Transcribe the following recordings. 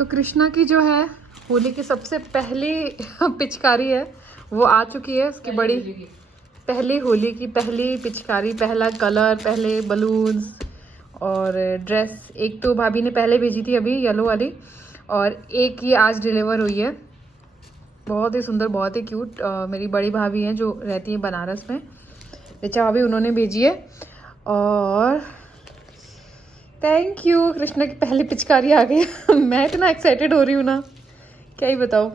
तो कृष्णा की जो है होली की सबसे पहली पिचकारी है वो आ चुकी है। उसकी बड़ी पहली होली की पहली पिचकारी, पहला कलर, पहले बलून्स और ड्रेस। एक तो भाभी ने पहले भेजी थी अभी येलो वाली, और एक ये आज डिलीवर हुई है। बहुत ही सुंदर, बहुत ही क्यूट। मेरी बड़ी भाभी हैं जो रहती हैं बनारस में, रिचा भाभी, उन्होंने भेजी है। और थैंक यू, कृष्णा की पहली पिचकारी आ गई। मैं इतना एक्साइटेड हो रही हूँ ना, क्या ही बताऊँ।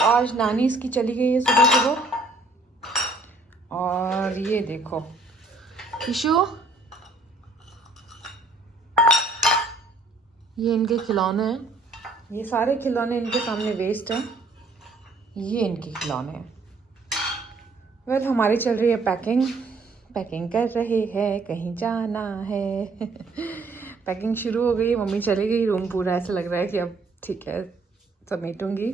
आज नानी इसकी चली गई है सुबह सुबह। और ये देखो किशु, ये इनके खिलौने हैं। ये सारे खिलौने इनके सामने वेस्ट हैं, ये इनके खिलौने हैं। वेल, हमारी चल रही है पैकिंग। पैकिंग कर रहे हैं, कहीं जाना है। पैकिंग शुरू हो गई, मम्मी चली गई, रूम पूरा ऐसा लग रहा है कि अब ठीक है समेटूंगी।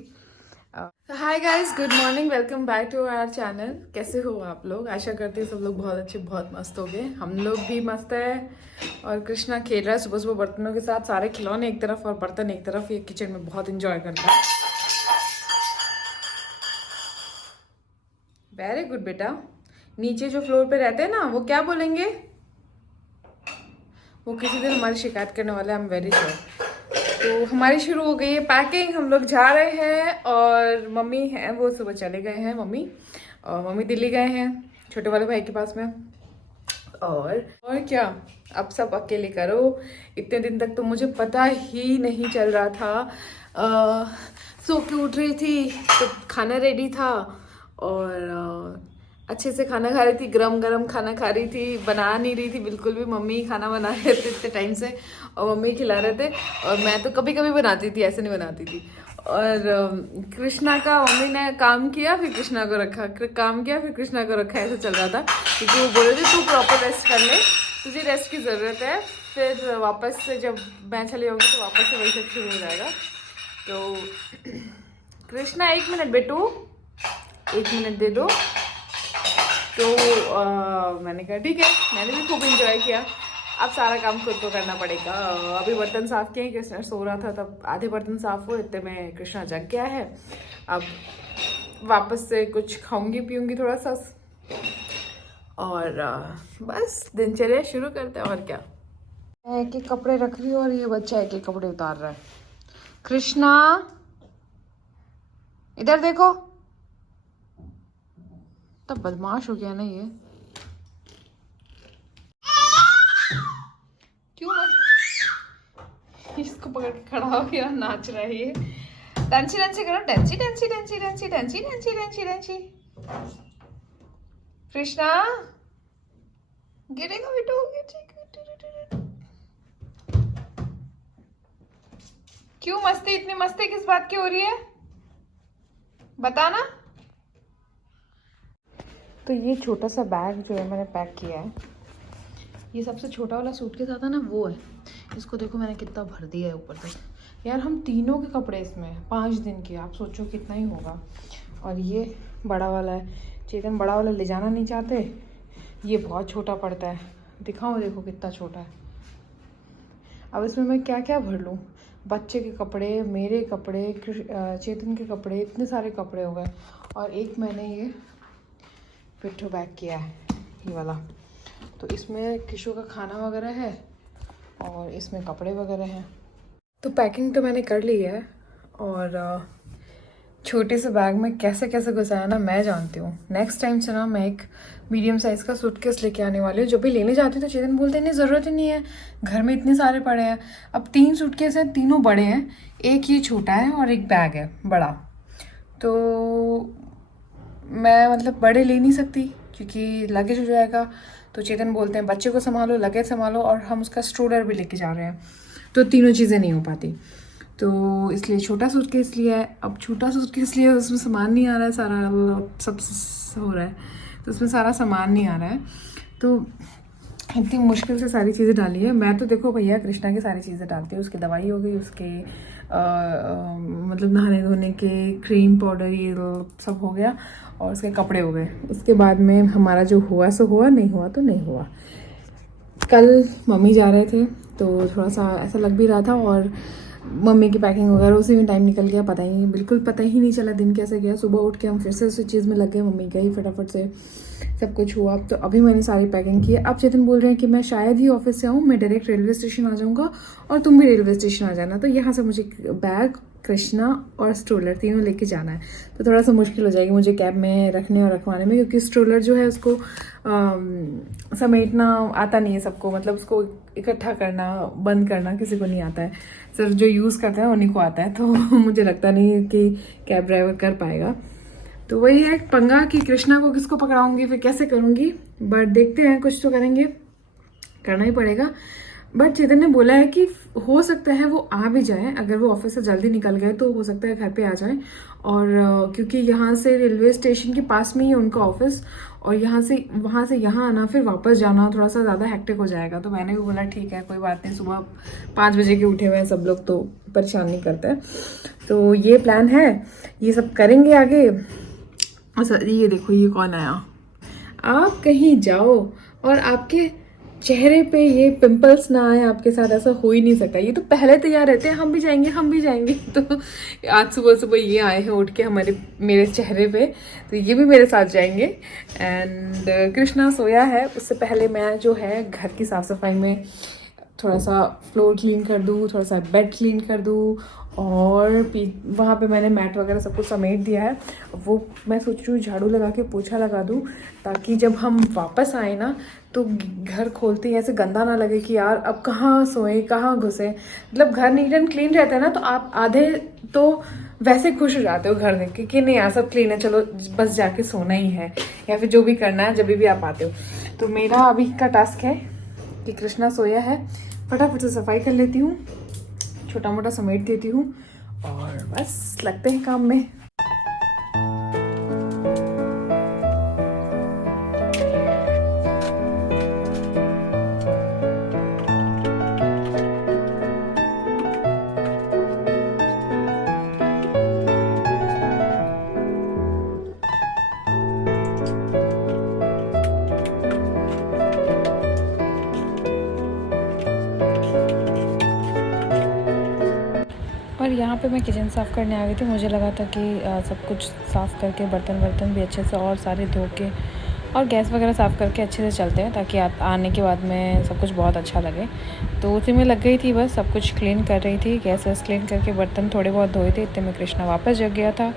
Hi guys, good morning, welcome back to our channel. कैसे हो आप लोग? आशा करती हूँ सब लोग बहुत अच्छे, बहुत मस्त हो गए। हम लोग भी मस्त है। और कृष्णा खेल रहा है सुबह सुबह बर्तनों के साथ, सारे खिलौने एक तरफ और बर्तन एक तरफ। ये किचन में बहुत इंजॉय करता है। वेरी गुड बेटा। नीचे जो फ्लोर पे रहते हैं ना, वो क्या बोलेंगे? वो किसी दिन हमारी शिकायत करने वाले, आई एम वेरी श्योर। तो हमारी शुरू हो गई है पैकिंग, हम लोग जा रहे हैं। और मम्मी हैं वो सुबह चले गए हैं, मम्मी दिल्ली गए हैं छोटे वाले भाई के पास में। और क्या, अब सब अकेले करो। इतने दिन तक तो मुझे पता ही नहीं चल रहा था। सो के उठ रही थी तो खाना रेडी था, और अच्छे से खाना खा रही थी, गरम गरम खाना खा रही थी, बना नहीं रही थी बिल्कुल भी। मम्मी ही खाना बना रहे थे इतने टाइम से, और मम्मी खिला रहे थे, और मैं तो कभी कभी बनाती थी, ऐसे नहीं बनाती थी। और कृष्णा का मम्मी ने काम किया, फिर कृष्णा को रखा, काम किया फिर कृष्णा को रखा, ऐसा चल रहा था। क्योंकि वो बोल रहे थे तू प्रॉपर रेस्ट कर ले, तुझे रेस्ट की ज़रूरत है। फिर वापस से जब मैं चली जाऊँगी तो वापस से वही सब शुरू हो जाएगा। तो कृष्णा 1 मिनट बेटू, 1 मिनट दे दो। तो मैंने कहा ठीक है, मैंने भी खूब इंजॉय किया। अब सारा काम खुद को करना पड़ेगा। अभी बर्तन साफ़ किए, कृष्णा सो रहा था तब आधे बर्तन साफ़ हुए, इतने में कृष्णा जग गया है। अब वापस से कुछ खाऊंगी पीऊंगी थोड़ा सा, और बस दिनचर्या शुरू करते हैं। और क्या, एक एक कपड़े रख रही हूँ और ये बच्चा एक एक कपड़े उतार रहा है। कृष्णा इधर देखो, तब बदमाश हो गया ना ये। क्यों इसको पकड़ के खड़ा हो गया, नाच रहा है ये। डांसी डांसी करो, डांसी डांसी डांसी डांसी डांसी डांसी डांसी डांसी। कृष्णा गिरेगा बेटो। क्यों मस्ती, इतनी मस्ती किस बात की हो रही है, बताना। तो ये छोटा सा बैग जो है मैंने पैक किया है, ये सबसे छोटा वाला सूटकेस आता ना, वो है। इसको देखो मैंने कितना भर दिया है ऊपर तक। यार हम तीनों के कपड़े इसमें 5 दिन के, आप सोचो कितना ही होगा। और ये बड़ा वाला है, चेतन बड़ा वाला ले जाना नहीं चाहते, ये बहुत छोटा पड़ता है। दिखाओ, देखो कितना छोटा है। अब इसमें मैं क्या क्या भर लूँ? बच्चे के कपड़े, मेरे कपड़े, चेतन के कपड़े, इतने सारे कपड़े हो गए। और एक मैंने ये पिट्ठू बैग किया है, ये वाला। तो इसमें किशु का खाना वगैरह है और इसमें कपड़े वगैरह हैं। तो पैकिंग तो मैंने कर ली है, और छोटे से बैग में कैसे कैसे घुसाया ना मैं जानती हूँ। नेक्स्ट टाइम से ना मैं एक मीडियम साइज़ का सूटकेस लेके आने वाली हूँ। जब भी लेने जाती हूँ तो चेतन बोलते हैं नहीं ज़रूरत ही नहीं है, घर में इतने सारे पड़े हैं। अब 3 सूटकेस हैं, तीनों बड़े हैं, एक ये छोटा है और एक बैग है बड़ा। तो मैं मतलब बड़े ले नहीं सकती क्योंकि लगेज हो जाएगा। तो चेतन बोलते हैं बच्चे को संभालो, लगेज संभालो, और हम उसका स्ट्रोलर भी लेके जा रहे हैं, तो तीनों चीज़ें नहीं हो पाती। तो इसलिए छोटा सूटकेस लिया है। अब छोटा सूटकेस लिया है, उसमें सामान नहीं आ रहा है, सारा वो सब हो रहा है, तो उसमें सारा सामान नहीं आ रहा है। तो इतनी मुश्किल से सारी चीज़ें डाली है। मैं तो देखो भैया कृष्णा की सारी चीज़ें डालती हूँ, उसकी दवाई हो गई, उसके मतलब नहाने धोने के क्रीम पाउडर ये सब हो गया, और उसके कपड़े हो गए। उसके बाद में हमारा जो हुआ सो हुआ, नहीं हुआ तो नहीं हुआ। कल मम्मी जा रहे थे तो थोड़ा सा ऐसा लग भी रहा था। और मम्मी की पैकिंग वगैरह उसी में टाइम निकल गया, पता ही नहीं, बिल्कुल पता ही नहीं चला दिन कैसे गया। सुबह उठ के हम फिर से उसी चीज़ में लग गए, मम्मी गई फटाफट से सब कुछ हुआ। तो अभी मैंने सारी पैकिंग की है। अब चेतन बोल रहे हैं कि मैं शायद ही ऑफिस से आऊँ, मैं डायरेक्ट रेलवे स्टेशन आ जाऊँगा और तुम भी रेलवे स्टेशन आ जाना। तो यहाँ से मुझे बैग, कृष्णा और स्ट्रोलर तीनों लेके जाना है। तो थोड़ा सा मुश्किल हो जाएगी मुझे कैब में रखने और रखवाने में, क्योंकि स्ट्रोलर जो है उसको समेटना आता नहीं है सबको, मतलब उसको इकट्ठा करना बंद करना किसी को नहीं आता है, सिर्फ जो यूज़ करते हैं उन्हीं को आता है। तो मुझे लगता नहीं है कि कैब ड्राइवर कर पाएगा। तो वही है पंगा कि कृष्णा को किसको पकड़ाऊंगी, फिर कैसे करूँगी, बट देखते हैं, कुछ तो करेंगे, करना ही पड़ेगा। बट चेतन ने बोला है कि हो सकता है वो आ भी जाए, अगर वो ऑफिस से जल्दी निकल गए तो हो सकता है घर पे आ जाए। और क्योंकि यहाँ से रेलवे स्टेशन के पास में ही है उनका ऑफिस, और वहाँ से यहाँ आना फिर वापस जाना थोड़ा सा ज़्यादा हेक्टिक हो जाएगा। तो मैंने भी बोला ठीक है, कोई बात नहीं, सुबह 5 बजे के उठे हुए हैं सब लोग, तो परेशान नहीं करते। तो ये प्लान है, ये सब करेंगे आगे। और ये देखो ये कौन आया, आप कहीं जाओ और आपके चेहरे पे ये पिंपल्स ना आए आपके साथ, ऐसा हो ही नहीं सकता। ये तो पहले तैयार रहते हैं, हम भी जाएंगे हम भी जाएंगे। तो आज सुबह सुबह ये आए हैं उठ के मेरे चेहरे पे, तो ये भी मेरे साथ जाएंगे। एंड कृष्णा सोया है, उससे पहले मैं जो है घर की साफ़ सफाई में थोड़ा सा फ्लोर क्लीन कर दूँ, थोड़ा सा बेड क्लीन कर दूँ, और वहाँ पे मैंने मैट वगैरह सब कुछ समेट दिया है। वो मैं सोच रही हूँ झाड़ू लगा के पोछा लगा दूँ, ताकि जब हम वापस आए ना तो घर खोलते ही ऐसे गंदा ना लगे कि यार अब कहाँ सोए कहाँ घुसे। मतलब घर नीट एंड क्लीन रहता है ना, तो आप आधे तो वैसे खुश हो जाते हो घर देख के कि नहीं यार सब क्लीन है, चलो बस जाके सोना ही है, या फिर जो भी करना है जब भी आप आते हो। तो मेरा अभी का टास्क है कि कृष्णा सोया है, फटाफट से सफाई कर लेती हूँ, छोटा मोटा समेट देती हूँ और बस लगते हैं काम में। और यहाँ पे मैं किचन साफ़ करने आ गई थी। मुझे लगा था कि सब कुछ साफ़ करके बर्तन भी अच्छे से और सारे धो के और गैस वगैरह साफ़ करके अच्छे से चलते हैं, ताकि आने के बाद में सब कुछ बहुत अच्छा लगे। तो उसी में लग गई थी, बस सब कुछ क्लीन कर रही थी, गैस वैस क्लीन करके बर्तन थोड़े बहुत धोए थे। इतने में कृष्णा वापस जग गया था,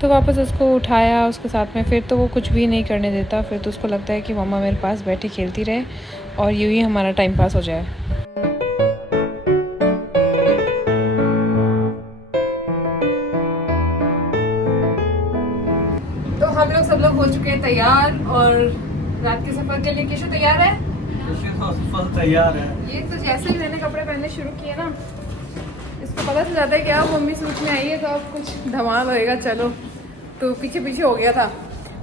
तो वापस उसको उठाया उसके साथ में। फिर तो वो कुछ भी नहीं करने देता, फिर तो उसको लगता है कि मम्मा मेरे पास बैठी खेलती रहे और यूँ ही हमारा टाइम पास हो जाए। हम लोग सब लोग हो चुके हैं तैयार, और रात के सफर के लिए किशु तैयार है? तैयार है। ये तो जैसे ही मैंने कपड़े पहनने शुरू किए ना, इसको पता चल जाता है कि अब मम्मी सूट में आई है तो अब कुछ धमाल होएगा। चलो, तो पीछे पीछे हो गया था,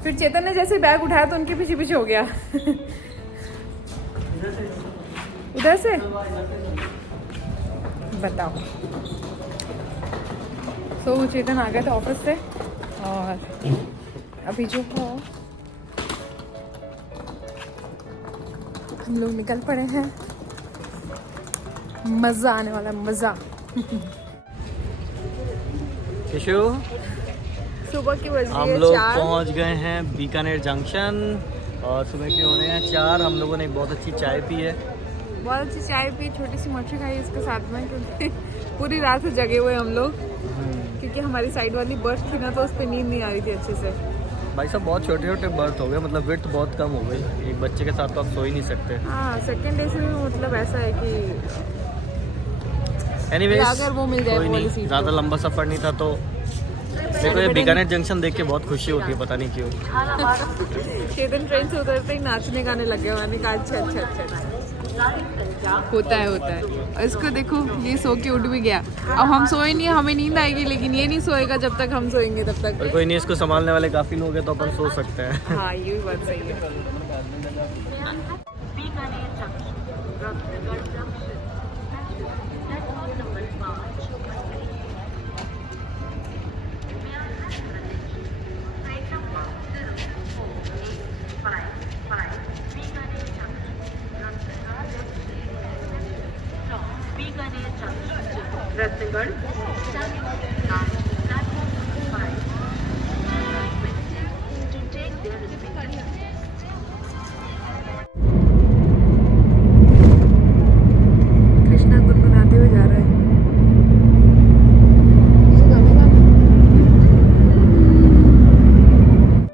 फिर चेतन ने जैसे बैग उठाया तो उनके पीछे पीछे हो गया। उधर से बताओ। तो चेतन आ गया था ऑफिस से, और अभी जो है हम लोग निकल पड़े हैं, मज़ा आने वाला है, मज़ा। किशु, सुबह की बज हम लोग पहुंच गए हैं बीकानेर जंक्शन, और सुबह के हो रहे हैं 4। हम लोगों ने एक बहुत अच्छी चाय पी है, बहुत अच्छी चाय पी, छोटी सी मछली खाई इसके साथ में, क्योंकि पूरी रात से जगे हुए हम लोग, क्योंकि हमारी साइड वाली बर्थ थी ना, तो उस पर नींद नहीं आ रही थी अच्छे से। भाई साहब बहुत छोटे छोटे बर्थ हो गए, मतलब विड्थ बहुत कम हो गई, एक बच्चे के साथ तो आप सो ही नहीं सकते। हाँ, सेकंड डे से भी मतलब ऐसा है कि एनीवेज अगर वो मिल जाए, कोई नहीं, ज़्यादा लंबा सफ़र नहीं था। तो देखो ये बीकानेर जंक्शन देख के बहुत खुशी होती है, पता नहीं क्यों। चेतन ट्रेन से उतरते ही नाचने गाने लग गया, मैंने कहा अच्छा अच्छा अच्छा होता है। और इसको देखो, ये सो के उठ भी गया। अब हम सोए नहीं, हमें नींद आएगी, लेकिन ये नहीं सोएगा जब तक हम सोएंगे तब तक। और कोई नहीं, इसको संभालने वाले काफ़ी लोग हैं, तो अपन सो सकते हैं। हाँ, ये भी बात सही है। रत्नगढ़